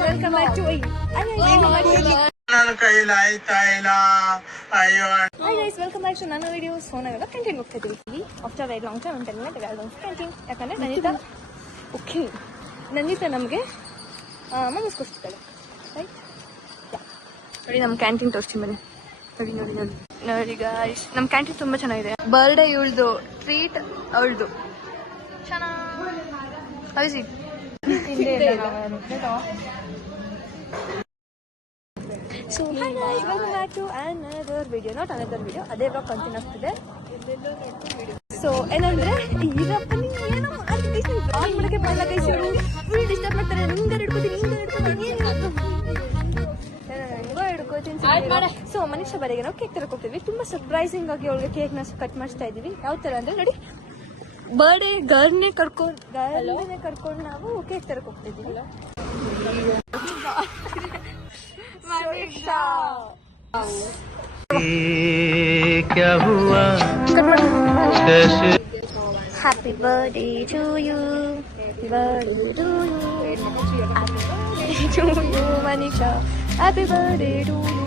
Welcome back to ನನ್ನ ಕೈಲಾಯ್ತಾ ಇಲ್ಲ ಅಯ್ಯೋ ವೆಲ್ಕಮ್ ಬ್ಯಾಕ್ ಟು ನನ್ನ ವಿಡಿಯೋಸ್. ಫೋನಾಗೆಲ್ಲ ಕ್ಯಾಂಟೀನ್ ಹೋಗ್ತಾ ಇದ್ದೀವಿ ಆಫ್ಟರ್ ವೆರಿ ಲಾಂಗ್ ಟೈಮ್ ಅಂತ ಕ್ಯಾಂಟೀನ್. ಯಾಕಂದರೆ ನಂದಿತಾ ಓಕೆ ನಂದಿತಾ ನಮಗೆ ಮೋಮೋಸ್ ಕೊಡ್ತಿದ್ದಾಳೆ ರೈಟ್. ನೋಡಿ ನಮ್ಮ ಕ್ಯಾಂಟೀನ್ ತೋರಿಸ್ತೀನಿ ಬನ್ನಿ. ನೋಡಿ ನೋಡಿ ನೋಡಿ ನೋಡಿ ಗಾಯ್ಸ್, ನಮ್ಮ ಕ್ಯಾಂಟೀನ್ ತುಂಬ ಚೆನ್ನಾಗಿದೆ. ಬರ್ಡೇ ಇವಳ್ದು ಟ್ರೀಟ್ ಅವಳ್ದು ಚೆನ್ನಾಗಿ. So hi guys, welcome back to another video, not another video, ಅದೇ ಬ್ಲಾಗ್ ಕಂಟಿನ್ಯೂ ಆಗ್ತಿದೆ. ಸೊ ಏನಂದ್ರೆ ಈರಪ್ಪ ನೀವು ಏನೋ ಮಾಡ್ತಿದ್ದೀವಿ ಬ್ಲಾಗ್ ಮಾಡೋಕ್ಕೆ ಬರಲ್ಲ ಗೈಸ್, ಇವರು ಫುಲ್ ಡಿಸ್ಟರ್ಬ್ ಮಾಡ್ತಾರೆ. ನಿಂಗೆ ಹಿಡ್ಕೋತೀನಿ ಸೊ ಮನುಷ್ಯ ಬರೆಗೆ ನಾವು ಕೇಕ್ ತರಕ್ಕೆ ಹೋಗ್ತೀವಿ. ತುಂಬ ಸರ್ಪ್ರೈಸಿಂಗ್ ಆಗಿ ಅವಳಿಗೆ ಕೇಕ್ನ ಕಟ್ ಮಾಡಿಸ್ತಾ ಇದ್ದೀವಿ. ಯಾವ ಥರ ಅಂದರೆ ನೋಡಿ, ಬರ್ಡೇ ಗರ್ನೇ ಕರ್ಕೊಂಡು ನಾವು ಕೇಕ್ ತರಕ್ಕೆ ಹೋಗ್ತಿದ್ದೀವಿ. Happy birthday to you, Manisha. Happy birthday to you.